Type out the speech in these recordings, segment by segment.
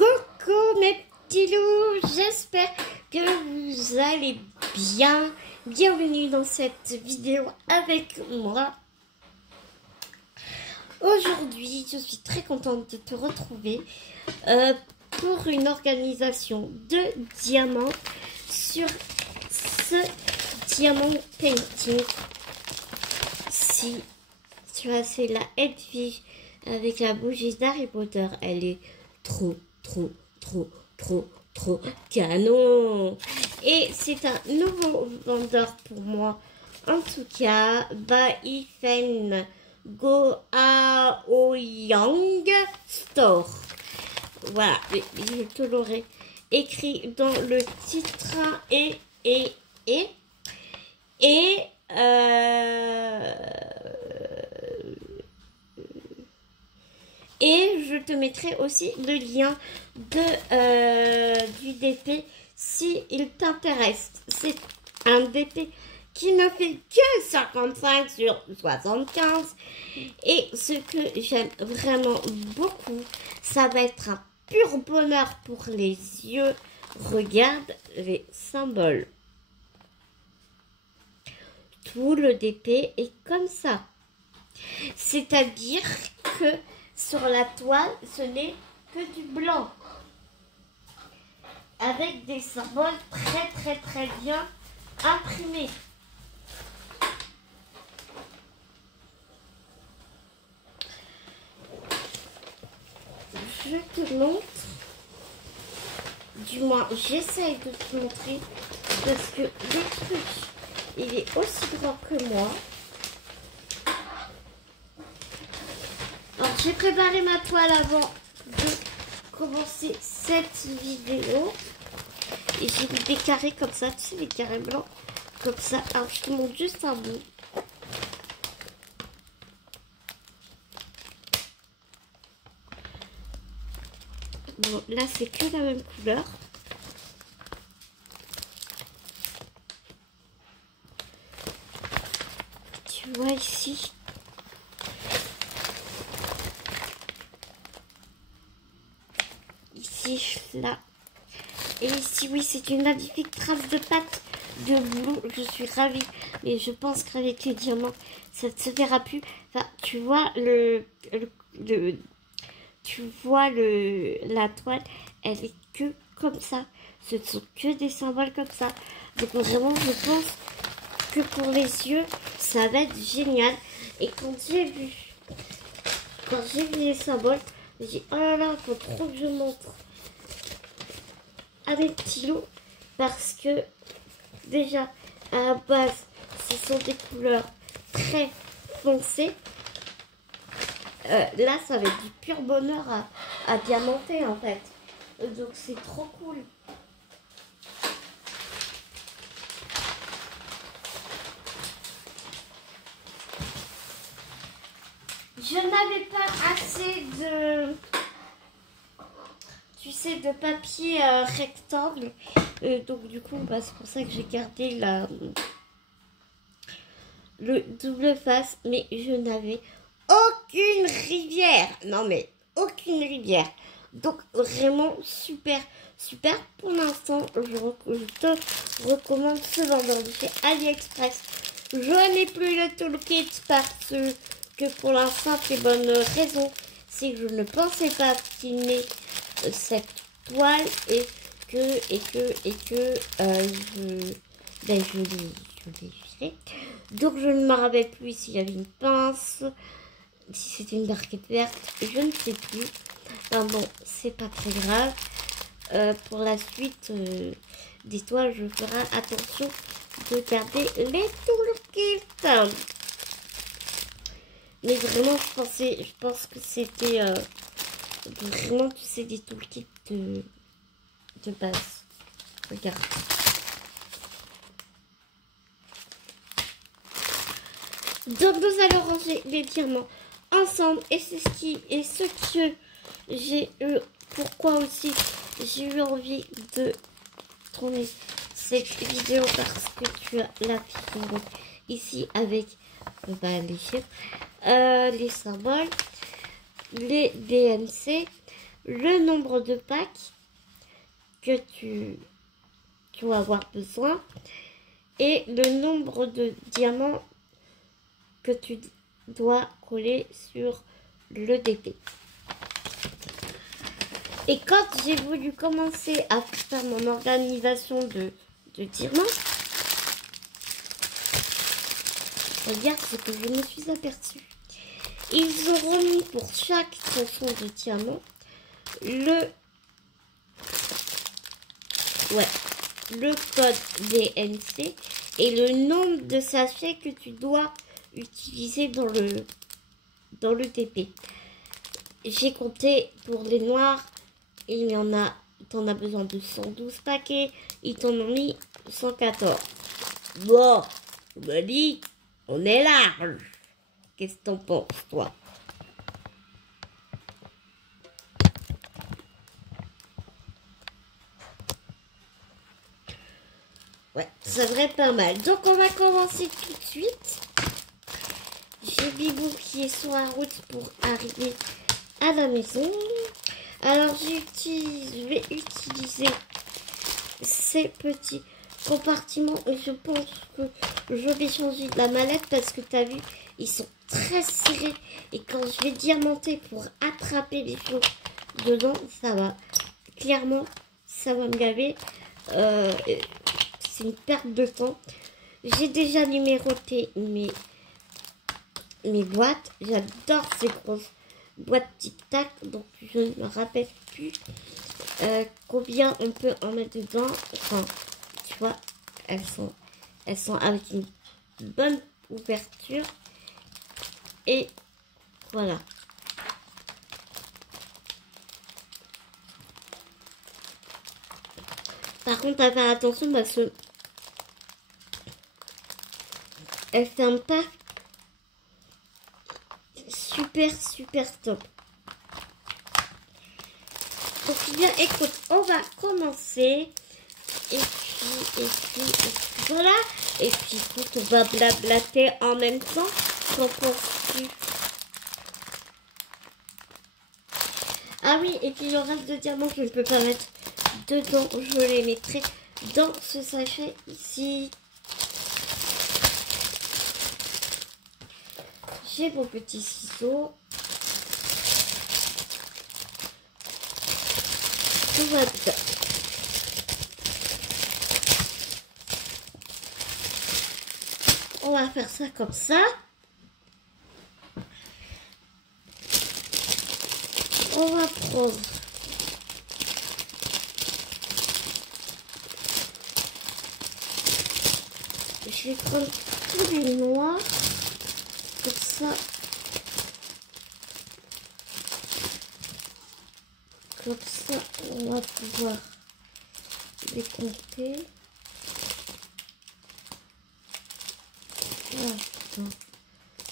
Coucou mes petits loups, j'espère que vous allez bien. Bienvenue dans cette vidéo avec moi. Aujourd'hui, je suis très contente de te retrouver pour une organisation de diamants sur ce diamant painting. Si tu vois, c'est la Hedwig avec la bougie d'Harry Potter. Elle est trop canon. Et c'est un nouveau vendeur pour moi. En tout cas, Baifen Go Aoyang Store. Voilà, je te l'aurai écrit dans le titre et je te mettrai aussi le lien du DP si il t'intéresse. C'est un DP qui ne fait que 55 sur 75. Et ce que j'aime vraiment beaucoup, ça va être un pur bonheur pour les yeux. Regarde les symboles. Tout le DP est comme ça. C'est-à-dire que sur la toile, ce n'est que du blanc. Avec des symboles très bien imprimés. Je te montre. Du moins, j'essaye de te montrer. Parce que le truc, il est aussi grand que moi. Alors, j'ai préparé ma toile avant de commencer cette vidéo. Et j'ai mis des carrés comme ça, tu sais, des carrés blancs comme ça. Alors, je te montre juste un bout. Bon, là, c'est que la même couleur. Tu vois ici. Ici, là. Et ici, oui, c'est une magnifique trace de pâte de bleu. Je suis ravie. Mais je pense qu'avec les diamants, ça ne se verra plus. Enfin, tu vois la toile, elle est que comme ça. Ce ne sont que des symboles comme ça. Donc vraiment, je pense que pour les yeux, ça va être génial. Et quand j'ai vu les symboles, j'ai dit, oh là là, il faut trop que je montre à mes petits loups. Parce que déjà, à la base, ce sont des couleurs très foncées. Là, ça va être du pur bonheur à diamanter, en fait. Donc, c'est trop cool. Je n'avais pas assez de... Tu sais, de papier rectangle. Donc, du coup, c'est pour ça que j'ai gardé le double face. Mais je n'avais aucune rivière. Non, mais aucune rivière. Donc, vraiment super. Pour l'instant, je te recommande ce vendeur de chez AliExpress. Je n'ai plus le toolkit parce que pour la simple et bonne raison, c'est que je ne pensais pas filmer cette toile et que je l'ai viré. Donc, je ne me rappelle plus s'il y avait une pince. Si c'était une barquette verte, je ne sais plus. Enfin bon, c'est pas très grave. Pour la suite des toiles, je ferai attention de garder les toolkits. Mais vraiment, je pense que c'était vraiment, tu sais, des toolkits de base. Regarde. Donc, nous allons ranger les diamants ensemble. Et c'est ce que j'ai eu. Pourquoi aussi j'ai eu envie de tourner cette vidéo, parce que tu as la vidéo ici avec les chiffres, les symboles, les DMC, le nombre de packs que tu vas avoir besoin et le nombre de diamants que tu dois coller sur le DP. Et quand j'ai voulu commencer à faire mon organisation de diamants, regarde ce que je me suis aperçue. Ils ont remis pour chaque tronçon de diamant le code DNC et le nombre de sachets que tu dois utiliser dans le TP. J'ai compté pour les noirs, il y en a, t'en as besoin de 112 paquets, ils t'en ont mis 114. Bon, je me dis, on est large. Qu'est-ce que t'en penses, toi? Ouais, ça devrait être pas mal. Donc, on va commencer tout de suite. J'ai Bibou qui est sur la route pour arriver à la maison. Alors, je vais utiliser ces petits compartiments et je pense que je vais changer de la mallette parce que tu as vu, ils sont très serrés et quand je vais diamanter pour attraper les choses dedans, ça va clairement, ça va me gaver. C'est une perte de temps. J'ai déjà numéroté mes boîtes. J'adore ces grosses boîtes tic-tac, donc je ne me rappelle plus combien on peut en mettre dedans. Enfin, tu vois, elles sont avec une bonne ouverture. Et voilà. Par contre, à faire attention parce que elle ferme pas super top. Donc bien, écoute, on va commencer. Et puis, voilà. Et puis, écoute, on va blablater en même temps. Qu'en penses-tu? Ah oui, et puis le reste de diamants que je ne peux pas mettre dedans, je les mettrai dans ce sachet ici. J'ai mon petit ciseau. Tout va bien. On va faire ça comme ça. On va prendre je vais prendre tous les noirs comme ça. Comme ça, on va pouvoir les compter.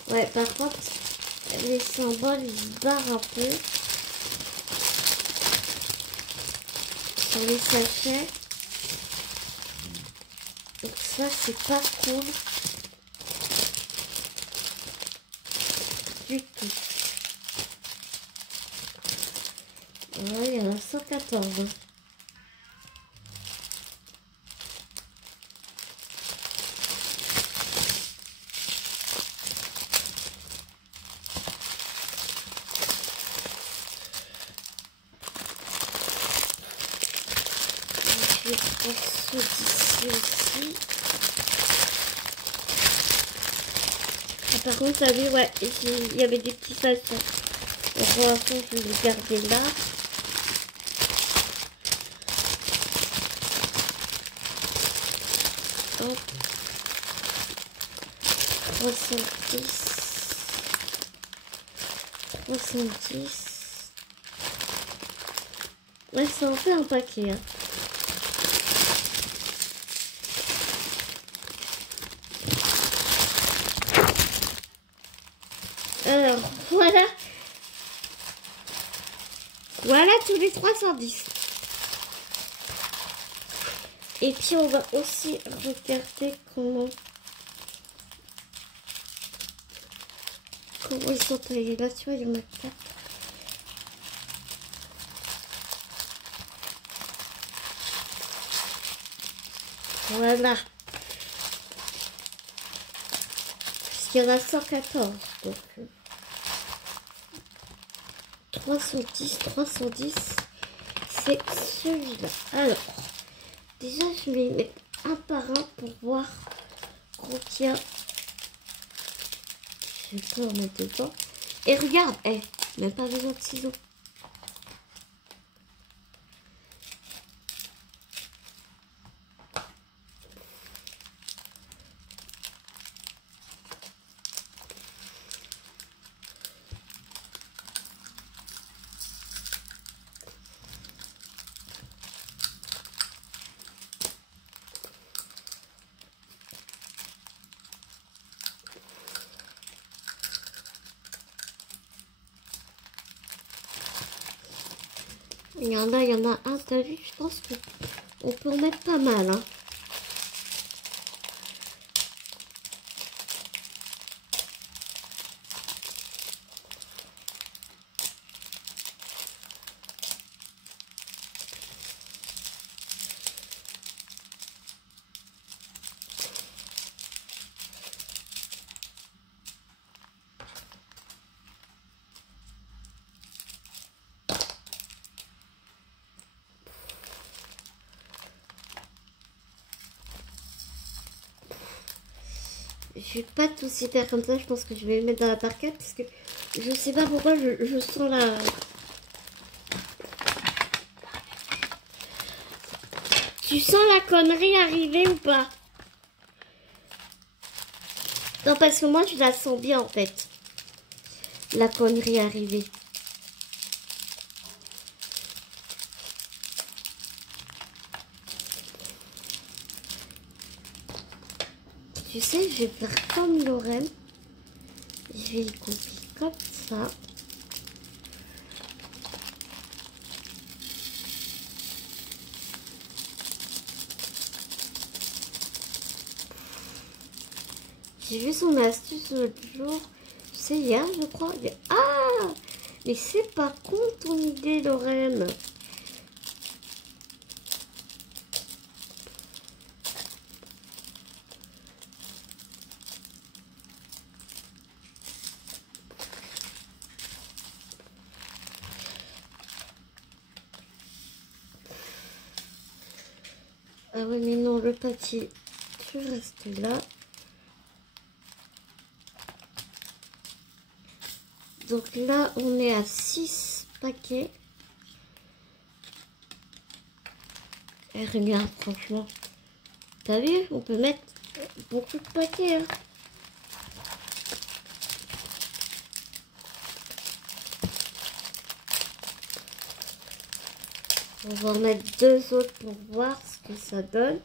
Ouais, par contre, les symboles, ils se barrent un peu sur les sachets. Donc ça, c'est pas cool du tout. Ouais, il y en a 114. Je vais prendre ceux d'ici aussi. Ah, par contre, t'as vu, ouais, il y avait des petits sachets. Donc pour l'instant, je vais les garder là. Hop. 70. Ouais, ça en fait un paquet. Hein. Alors, voilà. Voilà tous les 310. Et puis, on va aussi regarder comment ils sont taillés. Là, tu vois, il y en a 4. Voilà. Parce qu'il y en a 114. Donc 310, c'est celui-là. Alors, déjà, je vais mettre un par un pour voir combien je peux en mettre dedans. Et regarde, même pas besoin de ciseaux. Il y en a un, t'as vu, je pense qu'on peut en mettre pas mal, hein. Je vais pas tous y faire comme ça, je pense que je vais les mettre dans la parquette parce que je sais pas pourquoi je sens la... Tu sens la connerie arriver ou pas? Non, parce que moi je la sens bien en fait. La connerie arriver. Tu sais, je vais faire comme Lorraine. Je vais le couper comme ça. J'ai vu son astuce l'autre jour. Tu sais, hier, je crois. Ah! Mais c'est pas con ton idée, Lorraine. Ah ouais, mais non, le papier, tu restes là. Donc là, on est à 6 paquets. Et regarde, franchement. T'as vu? On peut mettre beaucoup de paquets. Hein. On va en mettre 2 autres pour voir ce que ça donne.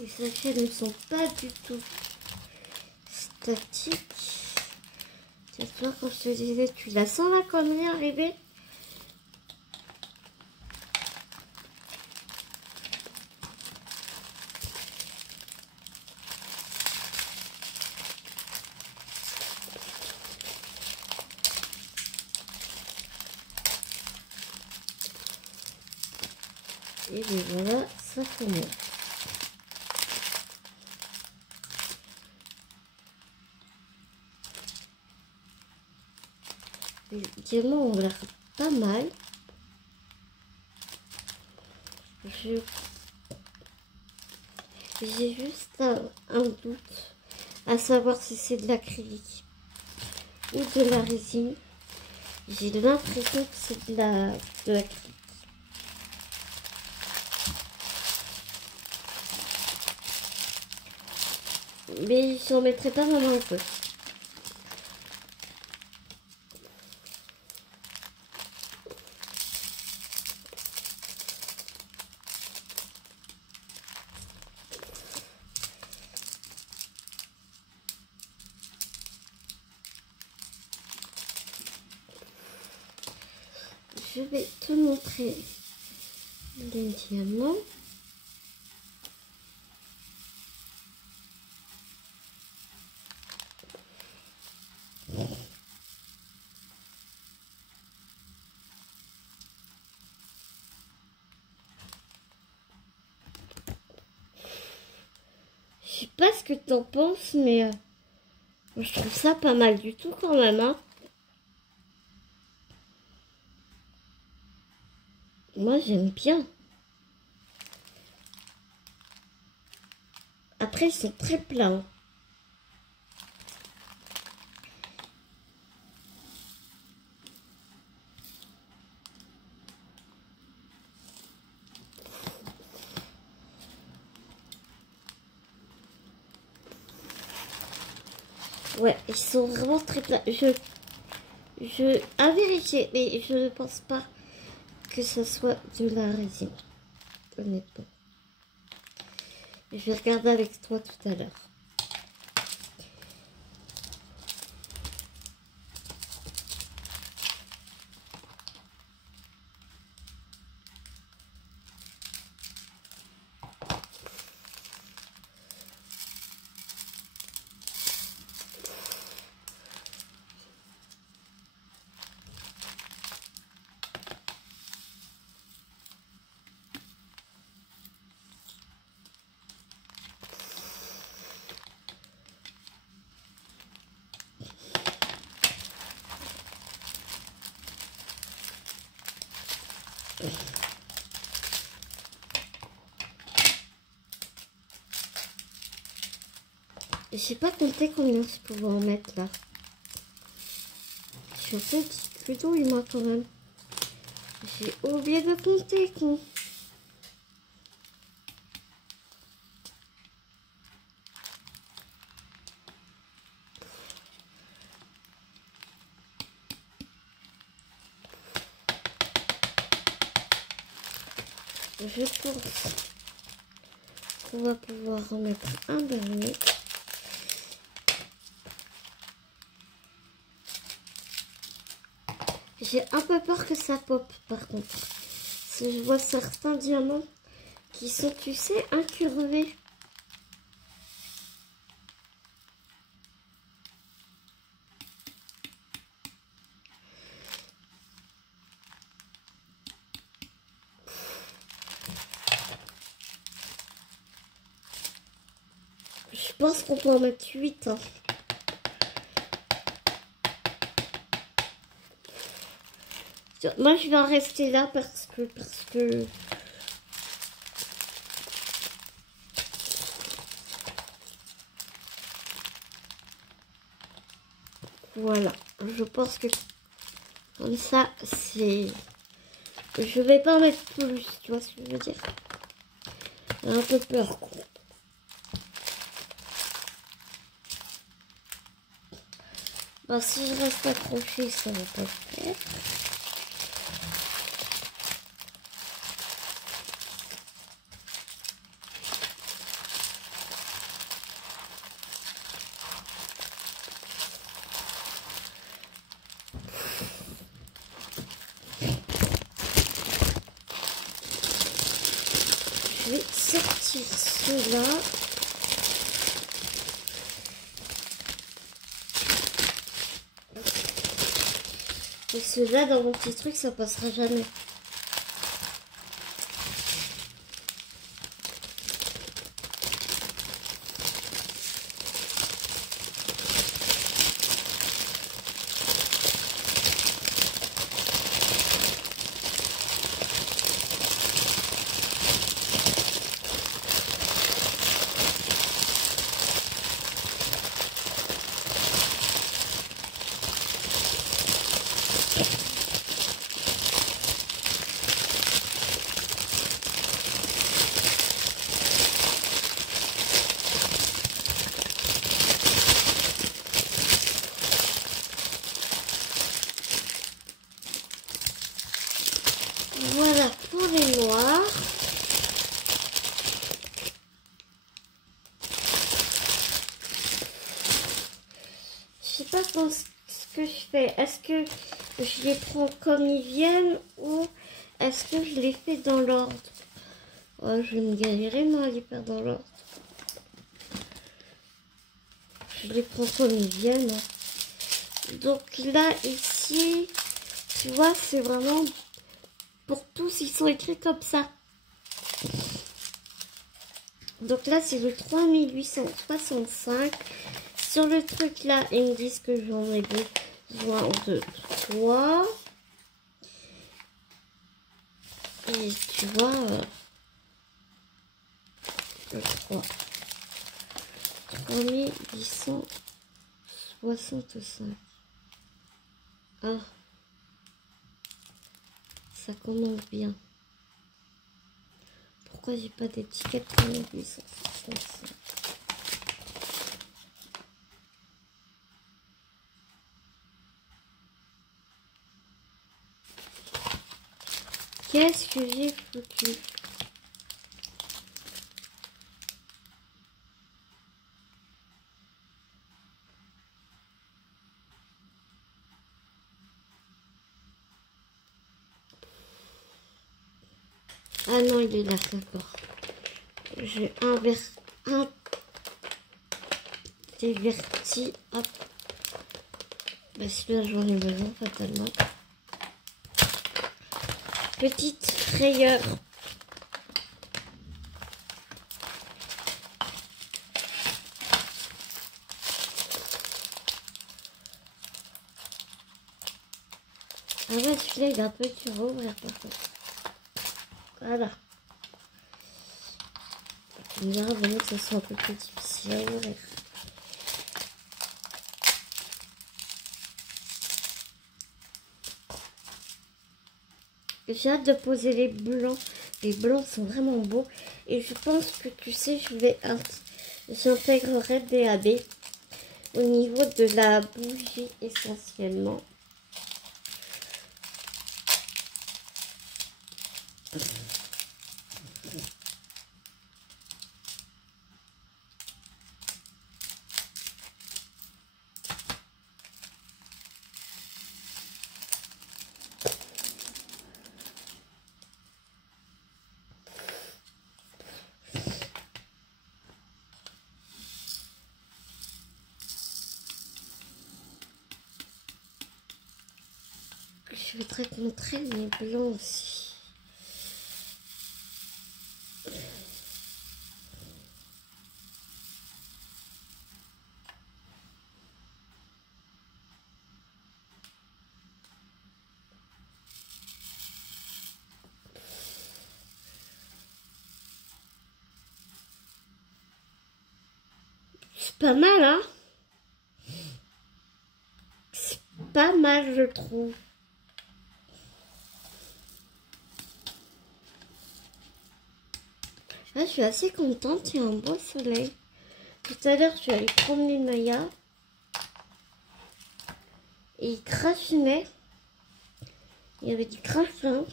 Les sachets ne sont pas du tout statiques. Tu vois, quand je te disais, tu la sens la connerie arriver? Et bien voilà, ça commence. Les diamants ont l'air pas mal. J'ai juste un doute à savoir si c'est de l'acrylique ou de la résine. J'ai l'impression que c'est de l'acrylique. Mais j'en mettrai pas vraiment un peu. Je vais te montrer les diamants. sais pas ce que t'en penses, mais je trouve ça pas mal du tout quand même, hein. Moi, j'aime bien. Après, ils sont très plats, hein. Ouais, ils sont vraiment très plats. À vérifier, mais je ne pense pas que ce soit de la résine, honnêtement. Je vais regarder avec toi tout à l'heure. Je sais pas compter combien je pouvais en mettre là. Je suis un peu petit douille moi quand même. J'ai oublié de compter, con. Je pense qu'on va pouvoir en mettre un dernier. J'ai un peu peur que ça pop par contre. Parce que je vois certains diamants qui sont, tu sais, incurvés. Je pense qu'on peut en mettre 8. Hein. Moi, je vais en rester là parce que... Voilà. Je pense que comme ça, c'est... Je vais pas en mettre plus, tu vois ce que je veux dire. J'ai un peu peur. Bon, si je reste accroché, ça va pas le faire. Je vais sortir cela. Et cela dans mon petit truc, ça passera jamais. Voilà pour les noirs. Je sais pas ce que je fais. Est-ce que je les prends comme ils viennent ou est-ce que je les fais dans l'ordre? Oh, je vais me galérer moi à les faire dans l'ordre. Je les prends comme ils viennent. Donc là, ici, tu vois, c'est vraiment... Pour tous, ils sont écrits comme ça. Donc là, c'est le 3865. Sur le truc là, ils me disent que j'en ai besoin de 3. Et tu vois, le 3. 3865. Ah, ça commence bien. Pourquoi j'ai pas d'étiquette 3865? Qu'est-ce que j'ai foutu? Ah non, il est là, d'accord. J'ai déverti. Hop. Bah, celui-là, j'en ai besoin fatalement. Petite frayeur. Ah ouais, celui-là, il est un peu dur à ouvrir par contre. Voilà. On dirait vraiment que ça soit un peu plus difficile à ouvrir. J'ai hâte de poser les blancs. Les blancs sont vraiment beaux. Et je pense que tu sais, j'intégrerai DAB au niveau de la bougie essentiellement. Je voudrais te montrer mes blancs aussi. C'est pas mal, hein? C'est pas mal, je trouve. Là, je suis assez contente, il y a un beau soleil. Tout à l'heure, je suis allée promener Maya. Et il crachinait. Il y avait du crachin.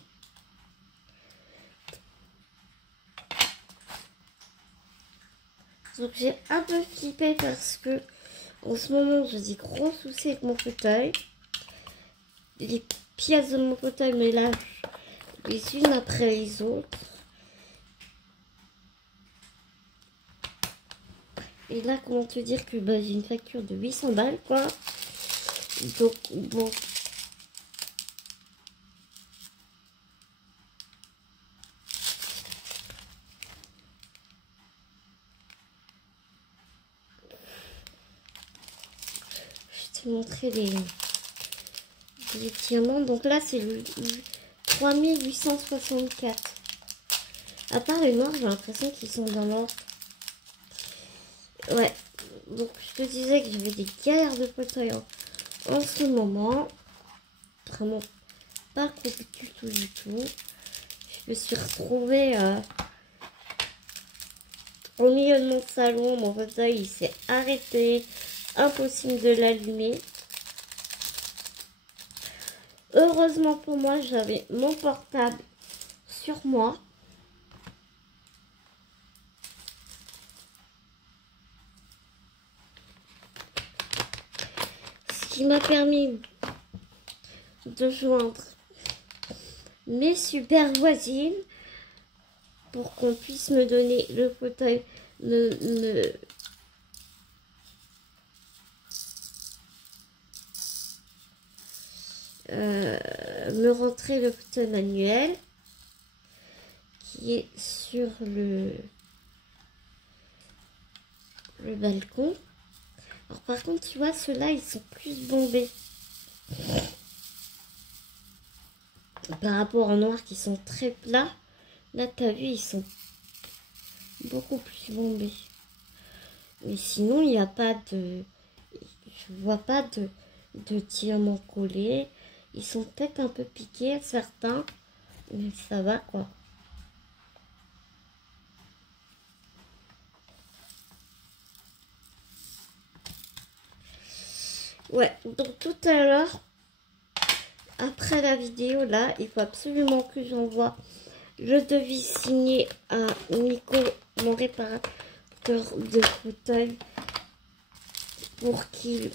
Donc j'ai un peu flippé parce que en ce moment j'ai des gros soucis avec mon fauteuil. Les pièces de mon fauteuil me lâchent les unes après les autres. Et là, comment te dire que bah, j'ai une facture de 800 balles, quoi. Donc, bon. Je vais te montrer les diamants. Donc là, c'est le 3864. À part les noirs, j'ai l'impression qu'ils sont dans l'ordre. Ouais. Donc, je te disais que j'avais des galères de fauteuil en ce moment. Vraiment pas compliqué du tout. Je me suis retrouvée au milieu de mon salon. Mon fauteuil, il s'est arrêté. Impossible de l'allumer. Heureusement pour moi, j'avais mon portable sur moi. Ce qui m'a permis de joindre mes super voisines pour qu'on puisse me donner le fauteuil, me rentrer le fauteuil manuel qui est sur le le balcon. Alors par contre, tu vois, ceux-là, ils sont plus bombés. Par rapport au noir qui sont très plats, là, t'as vu, ils sont beaucoup plus bombés. Mais sinon, il n'y a pas de... Je vois pas de diamants collés. Ils sont peut-être un peu piqués, certains. Mais ça va, quoi. Ouais, donc tout à l'heure, après la vidéo, là, il faut absolument que j'envoie le devis signé à Nico, mon réparateur de fauteuil, pour qu'il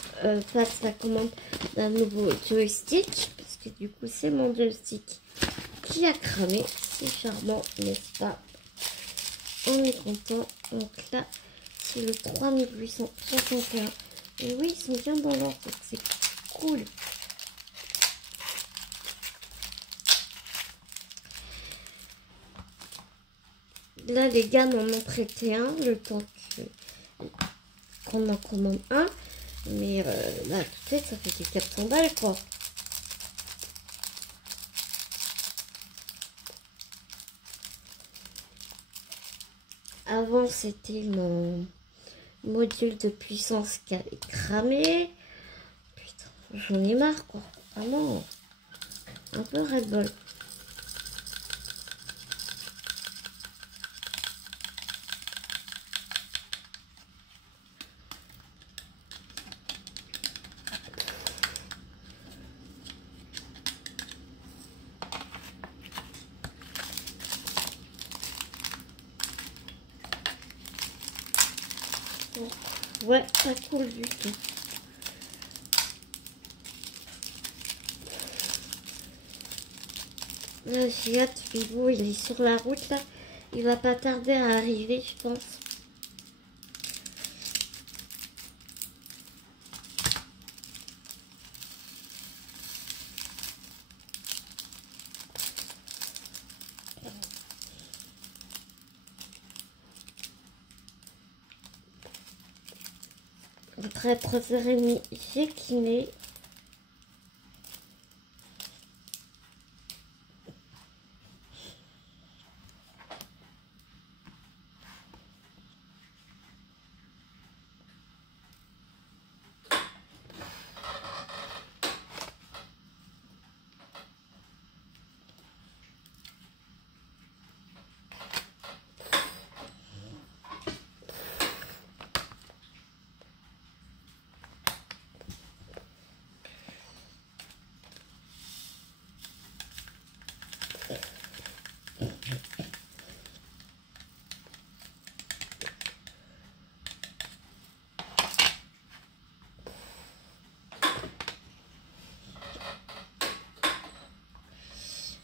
fasse la commande d'un nouveau joystick. Parce que du coup, c'est mon joystick qui a cramé. C'est charmant, n'est-ce pas? On est content. Donc là, c'est le 3861. Et oui, ils sont bien dans l'ordre, donc c'est cool. Là, les gars m'en ont prêté un, le temps qu'on en commande un. Mais là, tout de suite, ça fait des 400 balles, quoi. Avant, c'était mon module de puissance qui avait cramé. Putain, j'en ai marre, quoi. Vraiment, un peu ras-le-bol. Ouais, pas cool du tout. Là, j'ai hâte, Bibou, il est sur la route, là. Il va pas tarder à arriver, je pense. Votre préféré, j'ai kiné.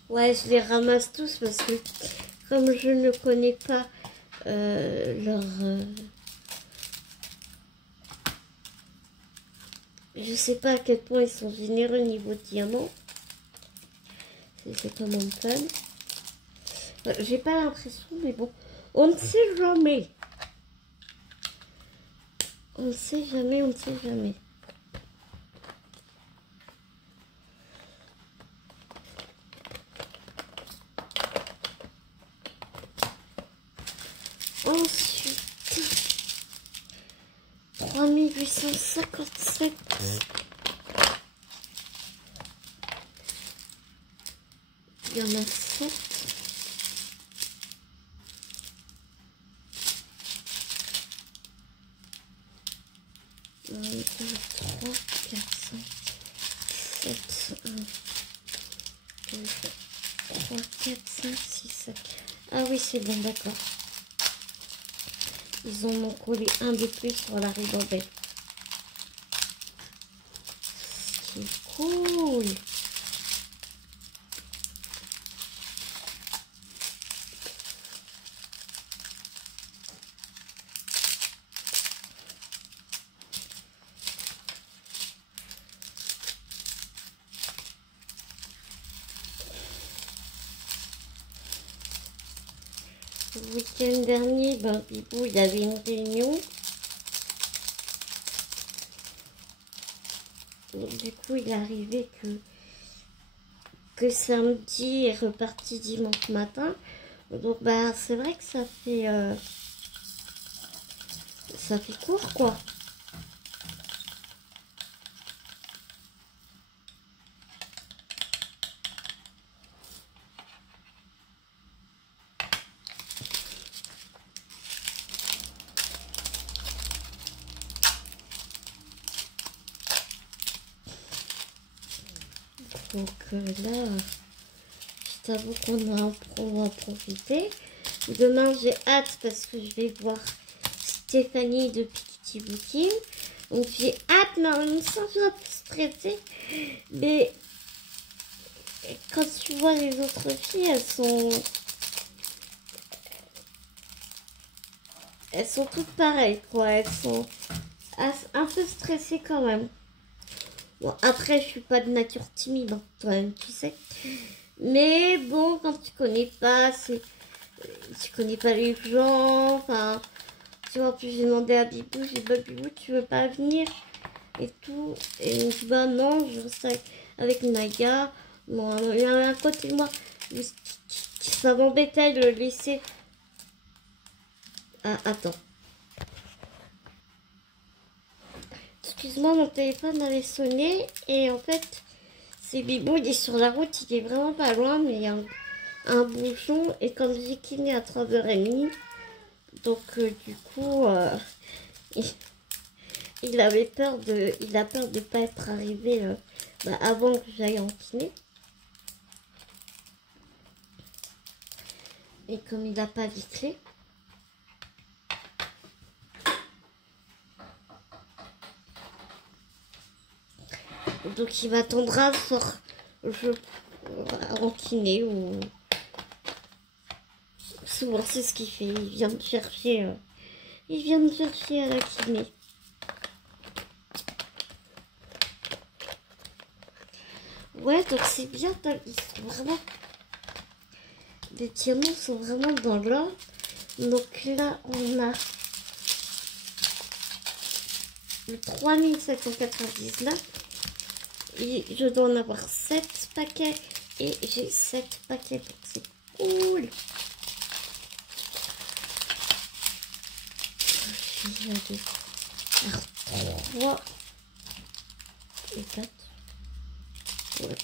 Ouais, je les ramasse tous parce que comme je ne connais pas leur... je sais pas à quel point ils sont généreux au niveau diamant. C'est quand même fun. J'ai pas l'impression, mais bon, on ne sait jamais. On ne sait jamais, on ne sait jamais. Ensuite, 3857. Il y en a 7. Un, 2, 3, 4, 5, 7, 1, 2, 3, 4, 5, 6, 7. Ah oui, c'est bon, d'accord. Ils en ont collé un de plus sur la ribambelle. C'est cool. Le week-end dernier, ben, Bibou, il avait une réunion. Donc, du coup, il est arrivé que samedi est reparti dimanche matin. Donc, bah, c'est vrai que ça fait court, quoi. Donc là, je t'avoue on va en profiter. Demain, j'ai hâte parce que je vais voir Stéphanie de Piketty Booking. Donc j'ai hâte, mais en même temps, je suis un peu stressée. Mais quand tu vois les autres filles, elles sont toutes pareilles, quoi. Elles sont un peu stressées quand même. Bon, après, je suis pas de nature timide, hein, toi-même, tu sais. Mais bon, quand tu connais pas, tu connais pas les gens, enfin, tu vois, puis j'ai demandé à Bibou, j'ai dit, bah, Bibou, tu veux pas venir et tout. Et il me dit, bah non, je reste avec Naya. Bon, il y a un côté de moi, ça m'embêtait de le laisser. Ah, attends. Excuse-moi, mon téléphone avait sonné et en fait, c'est Bibou, il est sur la route, il est vraiment pas loin, mais il y a un bouchon et comme j'ai kiné à 3h30, donc du coup, il a peur de pas être arrivé avant que j'aille en kiné. Et comme il n'a pas les clés, donc il m'attendra en kiné ou souvent c'est ce qu'il fait. Il vient me chercher, à la kiné. Ouais, donc c'est bien. Ils sont vraiment, les diamants sont vraiment dans l'or. Donc là, on a le 3799. Et je dois en avoir 7 paquets. Et j'ai 7 paquets. Donc c'est cool. Alors, 3 et 4. Ouais.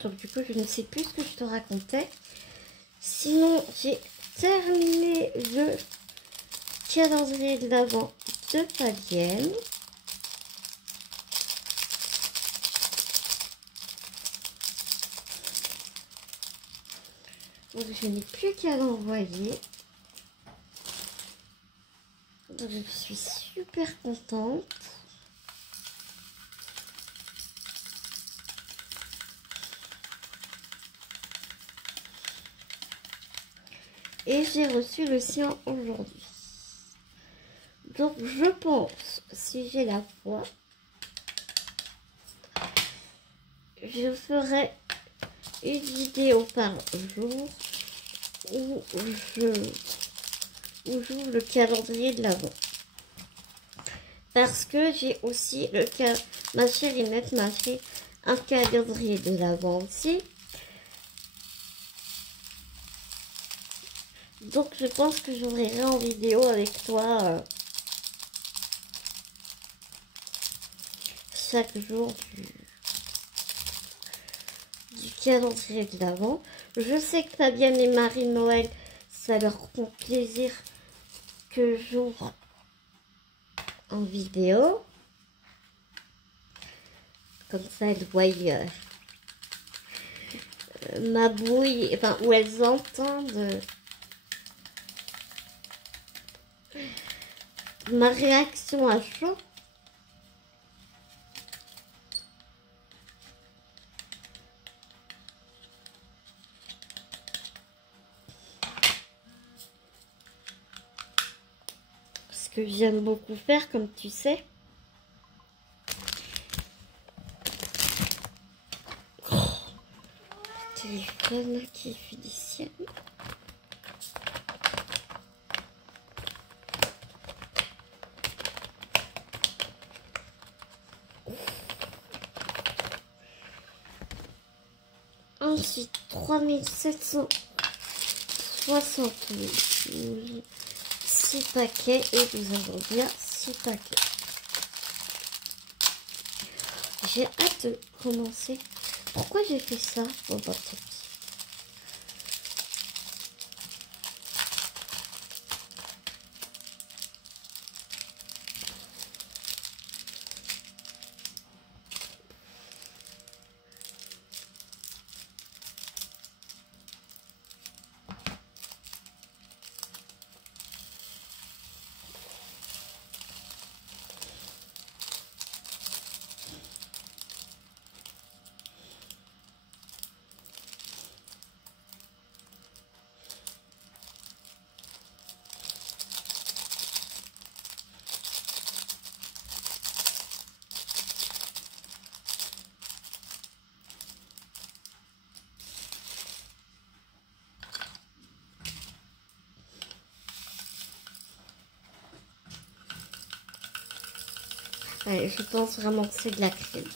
Donc du coup, je ne sais plus ce que je te racontais. Sinon, j'ai terminé le calendrier de l'Avent de Fabienne. Donc je n'ai plus qu'à l'envoyer. Donc je suis super contente. Et j'ai reçu le sien aujourd'hui. Donc je pense, si j'ai la foi, je ferai une vidéo par jour où j'ouvre le calendrier de l'Avent. Parce que j'ai aussi ma chérie Nette m'a fait un calendrier de l'Avent aussi. Donc je pense que j'ouvrirai en vidéo avec toi chaque jour du calendrier de l'Avent. Je sais que Fabienne et Marie-Noël, ça leur font plaisir que j'ouvre en vidéo. Comme ça, elles voient ma bouille, enfin, où elles entendent ma réaction à chaud. Ce que j'aime beaucoup faire, comme tu sais. téléphone qui est judiciaire. Ensuite, 3766 paquets et nous avons bien 6 paquets. J'ai hâte de commencer. Pourquoi j'ai fait ça? Bon, bah, peut-être. Ouais, je pense vraiment que c'est de l'acrylique.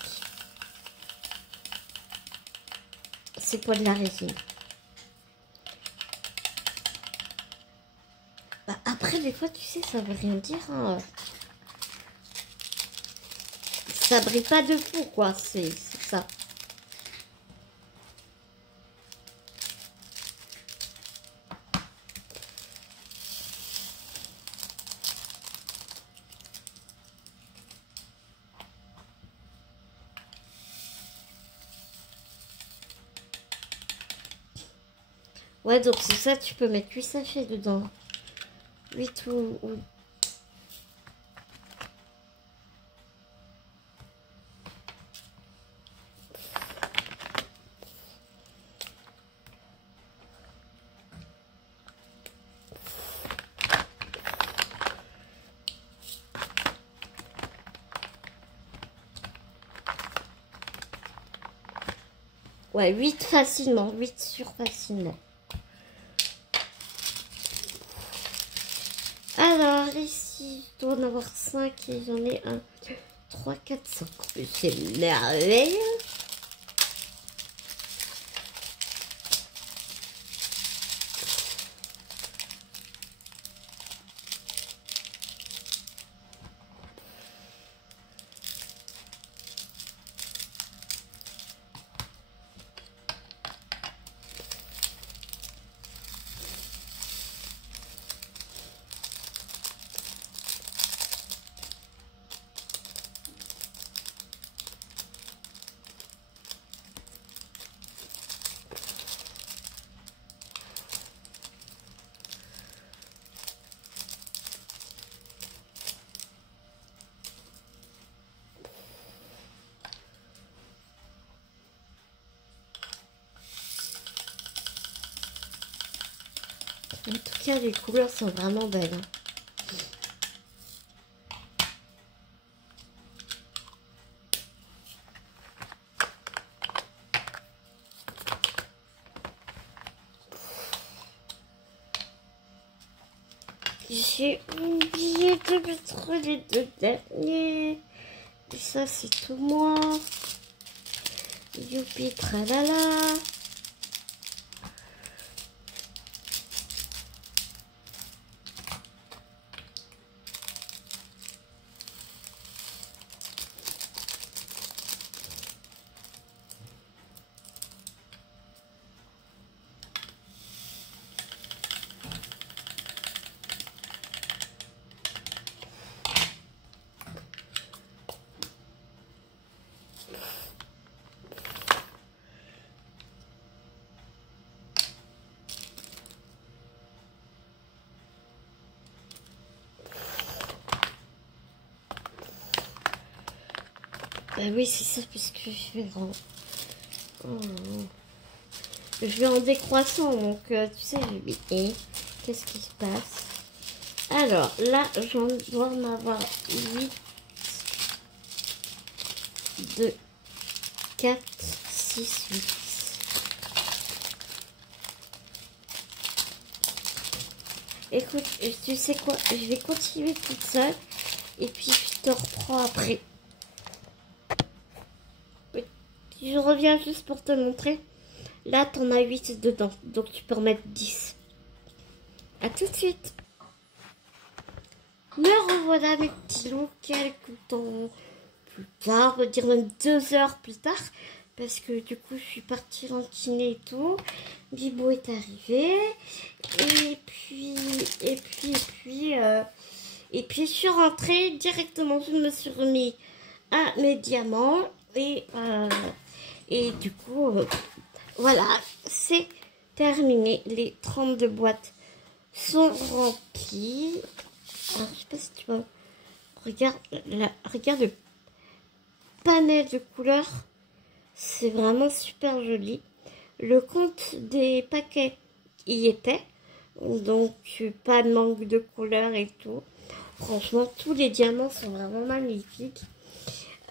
C'est pas de la résine. Bah, après, des fois, tu sais, ça veut rien dire. Hein. Ça brille pas de fou, quoi. C'est ça. Ouais, donc c'est ça, tu peux mettre 8 sachets dedans. 8 ou... Ouais, 8 facilement, 8 sur facilement. Alors, ici, je dois en avoir 5 et j'en ai 1, 2, 3, 4, 5. C'est merveilleux. En tout cas, les couleurs sont vraiment belles. Hein. J'ai oublié de mettre les 2 derniers. Et ça, c'est tout moi. Youpi, tralala. Bah oui, c'est ça, puisque je vais en décroissant, donc tu sais, et qu'est-ce qui se passe? Alors, là, j'en dois en avoir 8, 2, 4, 6, 8. Écoute, tu sais quoi? Je vais continuer toute seule. Et puis, je te reprends après. Je reviens juste pour te montrer. Là, t'en as 8 dedans. Donc, tu peux remettre 10. À tout de suite. Me revoilà, mes petits loups, quelques temps plus tard, on va dire même 2 heures plus tard, parce que du coup je suis partie en kiné et tout. Bibo est arrivé, et puis je suis rentrée directement, je me suis remis à mes diamants, et du coup, voilà, c'est terminé, les 32 boîtes sont remplies. Alors, je sais pas si tu vois. Regarde le panel de couleurs. C'est vraiment super joli. Le compte des paquets y était. Donc, pas de manque de couleurs et tout. Franchement, tous les diamants sont vraiment magnifiques.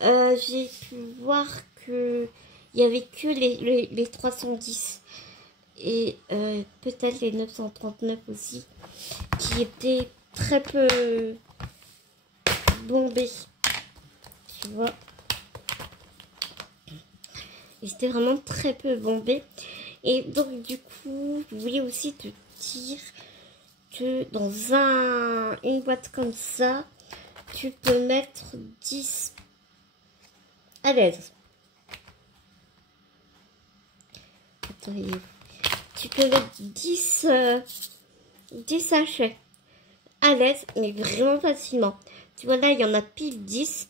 J'ai pu voir que il y avait que les 310 et peut-être les 939 aussi qui étaient très peu bombé, tu vois. Et c'était vraiment très peu bombé. Et donc du coup, je voulais aussi te dire que dans une boîte comme ça, tu peux mettre 10 à l'aise. Attends, tu peux mettre 10 sachets à l'aise, mais vraiment facilement. Tu vois là, il y en a pile 10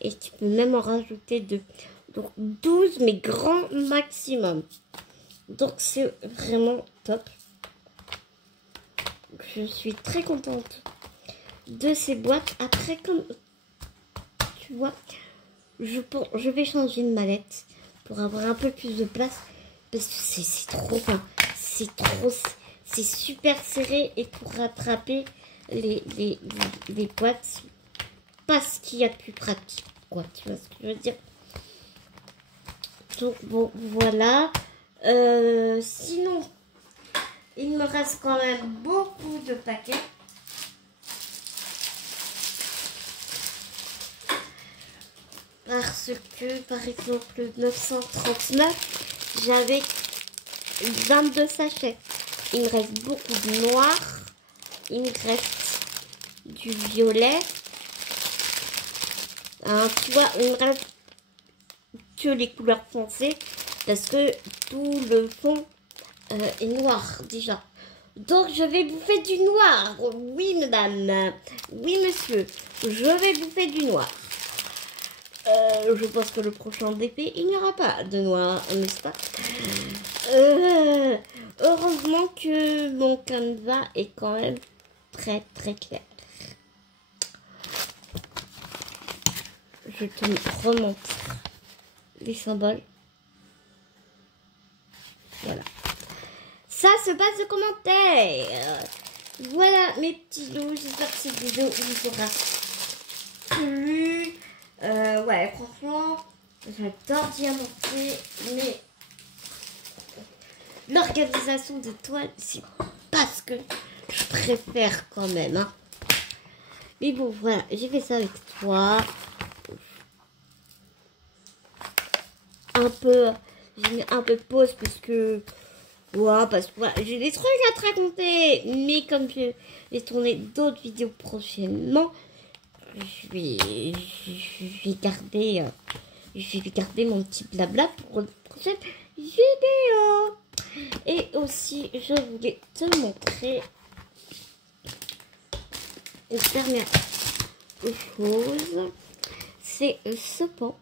et tu peux même en rajouter 2. Donc 12, mais grand maximum. Donc c'est vraiment top. Je suis très contente de ces boîtes. Après, comme tu vois, je vais changer de mallette pour avoir un peu plus de place. Parce que c'est trop, hein, c'est super serré. Et pour rattraper les boîtes, pas ce qu'il y a de plus pratique, quoi, tu vois ce que je veux dire. Donc bon, voilà. Sinon, il me reste quand même beaucoup de paquets. Parce que, par exemple, le 939, j'avais 22 sachets. Il me reste beaucoup de noir. Il me reste du violet. Hein, tu vois, il me reste que les couleurs foncées. Parce que tout le fond est noir déjà. Donc je vais bouffer du noir. Oui, madame. Oui, monsieur. Je vais bouffer du noir. Je pense que le prochain DP, il n'y aura pas de noir, n'est-ce pas? Heureusement que mon Canva est quand même très très clair. Je te remonte les symboles. Voilà. Ça se passe de commentaires. Voilà mes petits loups. J'espère que cette vidéo vous aura plu. Ouais, franchement, j'adore diamanter, mais l'organisation de toile, c'est pas ce que je préfère quand même. Hein. Mais bon, voilà, j'ai fait ça avec toi. J'ai mis un peu de pause parce que, ouais, voilà, j'ai des trucs à te raconter. Mais comme je vais tourner d'autres vidéos prochainement, je vais garder mon petit blabla pour une prochaine vidéo. Et aussi, je voulais te montrer une dernière chose. C'est ce pan.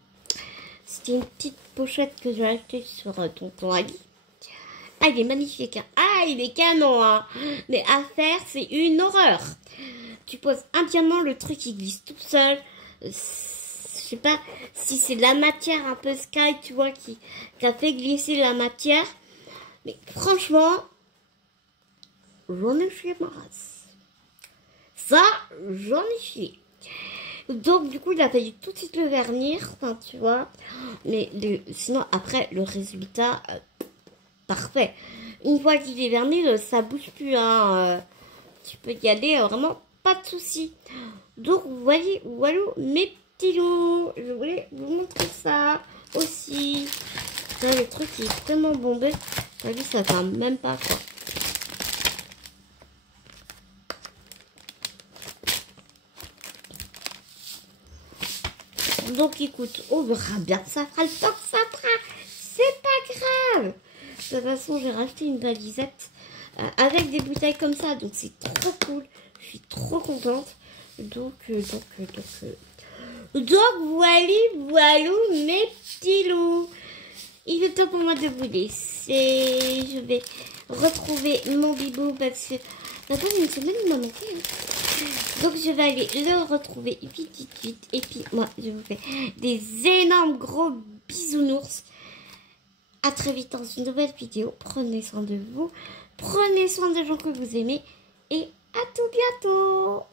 C'était une petite pochette que j'ai achetée sur Tonton Ali. Ah, il est magnifique. Hein. Ah, il est canon. Hein. Mais à faire, c'est une horreur. Tu poses un diamant, le truc il glisse tout seul. Je sais pas si c'est la matière un peu sky, tu vois, qui a fait glisser la matière. Mais franchement, j'en ai chié ma race. Ça, j'en ai chié. Donc, du coup, il a fallu tout de suite le vernir, enfin, tu vois. Mais sinon, après, le résultat, parfait. Une fois qu'il est verni, ça bouge plus, hein. tu peux y aller, vraiment pas de soucis. Donc voilà, voilà mes petits loups. Je voulais vous montrer ça aussi. C'est le truc qui est tellement bombé. T'as vu, ça va même pas quoi. Donc écoute, on verra bien, ça fera le temps que ça fera, c'est pas grave. De toute façon, j'ai racheté une valisette avec des bouteilles comme ça, donc c'est trop cool. Je suis trop contente. Donc voilà mes petits loups. Il est temps pour moi de vous laisser. Je vais retrouver mon bibou parce que d'abord une semaine il m'a manqué. Donc je vais aller le retrouver vite. Et puis moi je vous fais des énormes gros bisounours. À très vite dans une nouvelle vidéo. Prenez soin de vous. Prenez soin des gens que vous aimez. Et à tout bientôt.